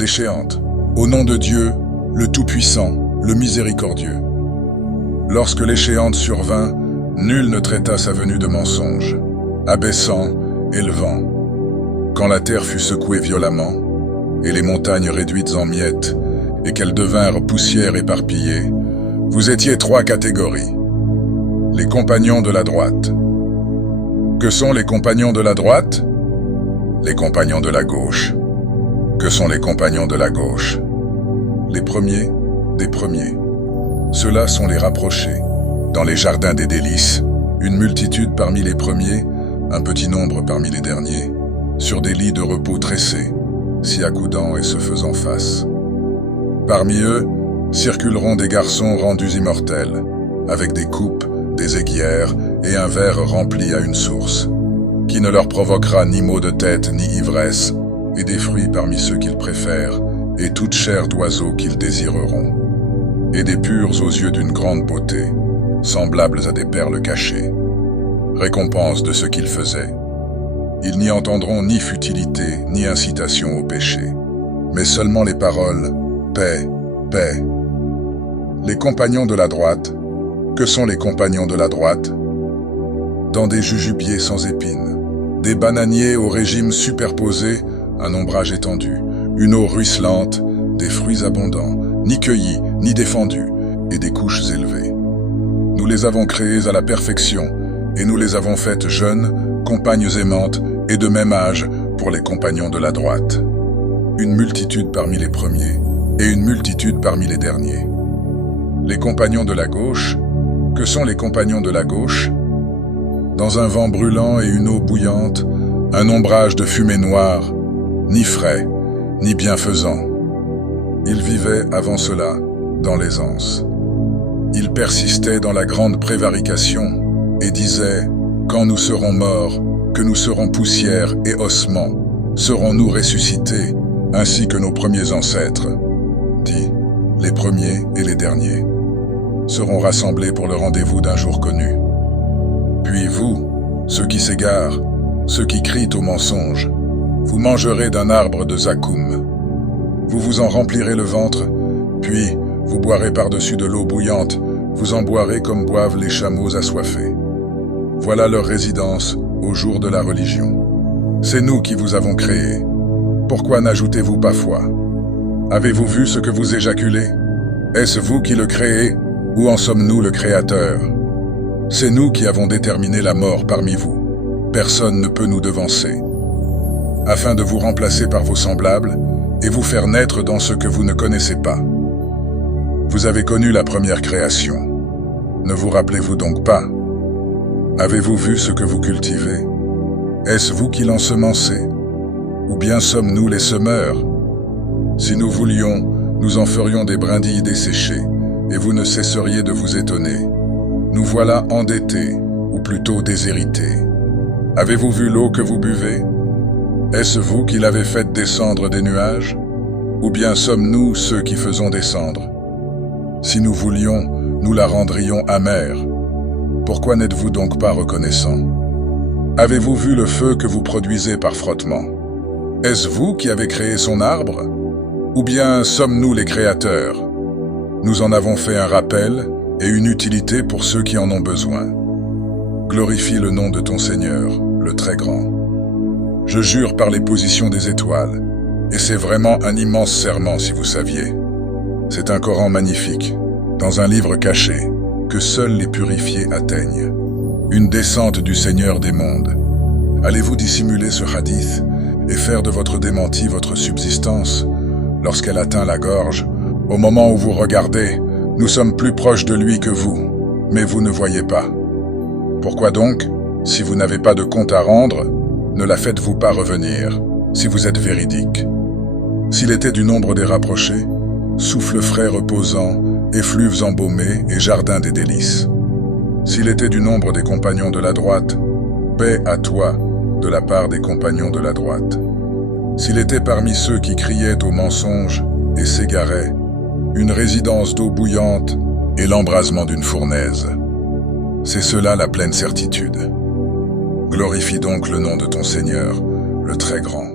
l'échéante. Au nom de Dieu, le Tout-Puissant, le Miséricordieux. Lorsque l'échéante survint, nul ne traita sa venue de mensonge, abaissant, élevant. Quand la terre fut secouée violemment, et les montagnes réduites en miettes, et qu'elles devinrent poussière éparpillée, vous étiez 3 catégories. Les compagnons de la droite. Que sont les compagnons de la droite? Les compagnons de la gauche. Que sont les compagnons de la gauche? Les premiers des premiers. Ceux-là sont les rapprochés. Dans les jardins des délices, une multitude parmi les premiers, un petit nombre parmi les derniers, sur des lits de repos tressés, s'y accoudant et se faisant face. Parmi eux, circuleront des garçons rendus immortels, avec des coupes, des aiguières et un verre rempli à une source, qui ne leur provoquera ni maux de tête ni ivresse, et des fruits parmi ceux qu'ils préfèrent, et toute chair d'oiseaux qu'ils désireront, et des purs aux yeux d'une grande beauté, semblables à des perles cachées, récompense de ce qu'ils faisaient. Ils n'y entendront ni futilité, ni incitation au péché, mais seulement les paroles « paix, paix ». Les compagnons de la droite, que sont les compagnons de la droite? Dans des jujubiers sans épines, des bananiers au régime superposé, un ombrage étendu, une eau ruisselante, des fruits abondants, ni cueillis, ni défendus, et des couches élevées. Nous les avons créés à la perfection, et nous les avons faites jeunes, compagnes aimantes, et de même âge pour les compagnons de la droite. Une multitude parmi les premiers, et une multitude parmi les derniers. Les compagnons de la gauche, que sont les compagnons de la gauche? Dans un vent brûlant et une eau bouillante, un ombrage de fumée noire, ni frais, ni bienfaisant. Ils vivaient avant cela dans l'aisance. Ils persistaient dans la grande prévarication et disaient « Quand nous serons morts, que nous serons poussière et ossements, serons-nous ressuscités, ainsi que nos premiers ancêtres ?» Dit « Les premiers et les derniers seront rassemblés pour le rendez-vous d'un jour connu. Puis vous, ceux qui s'égarent, ceux qui crient au mensonge, vous mangerez d'un arbre de Zakoum. Vous vous en remplirez le ventre, puis vous boirez par-dessus de l'eau bouillante, vous en boirez comme boivent les chameaux assoiffés. Voilà leur résidence au jour de la religion. C'est nous qui vous avons créés. Pourquoi n'ajoutez-vous pas foi? Avez-vous vu ce que vous éjaculez? Est-ce vous qui le créez, ou en sommes-nous le Créateur? C'est nous qui avons déterminé la mort parmi vous. Personne ne peut nous devancer. Afin de vous remplacer par vos semblables, et vous faire naître dans ce que vous ne connaissez pas. Vous avez connu la première création. Ne vous rappelez-vous donc pas? Avez-vous vu ce que vous cultivez? Est-ce vous qui l'ensemencez? Ou bien sommes-nous les semeurs? Si nous voulions, nous en ferions des brindilles desséchées, et vous ne cesseriez de vous étonner. Nous voilà endettés, ou plutôt déshérités. Avez-vous vu l'eau que vous buvez? Est-ce vous qui l'avez faite descendre des nuages? Ou bien sommes-nous ceux qui faisons descendre? Si nous voulions, nous la rendrions amère. Pourquoi n'êtes-vous donc pas reconnaissant? Avez-vous vu le feu que vous produisez par frottement? Est-ce vous qui avez créé son arbre? Ou bien sommes-nous les créateurs? Nous en avons fait un rappel et une utilité pour ceux qui en ont besoin. Glorifie le nom de ton Seigneur, le très grand. Je jure par les positions des étoiles, et c'est vraiment un immense serment si vous saviez. C'est un Coran magnifique, dans un livre caché, que seuls les purifiés atteignent. Une descente du Seigneur des mondes. Allez-vous dissimuler ce hadith et faire de votre démenti votre subsistance lorsqu'elle atteint la gorge? Au moment où vous regardez, nous sommes plus proches de lui que vous, mais vous ne voyez pas. Pourquoi donc, si vous n'avez pas de compte à rendre, ne la faites-vous pas revenir, si vous êtes véridique? S'il était du nombre des rapprochés, souffle frais reposant, effluves embaumés et jardin des délices. S'il était du nombre des compagnons de la droite, paix à toi, de la part des compagnons de la droite. S'il était parmi ceux qui criaient au mensonge et s'égaraient, une résidence d'eau bouillante et l'embrasement d'une fournaise. C'est cela la pleine certitude. Glorifie donc le nom de ton Seigneur, le très grand.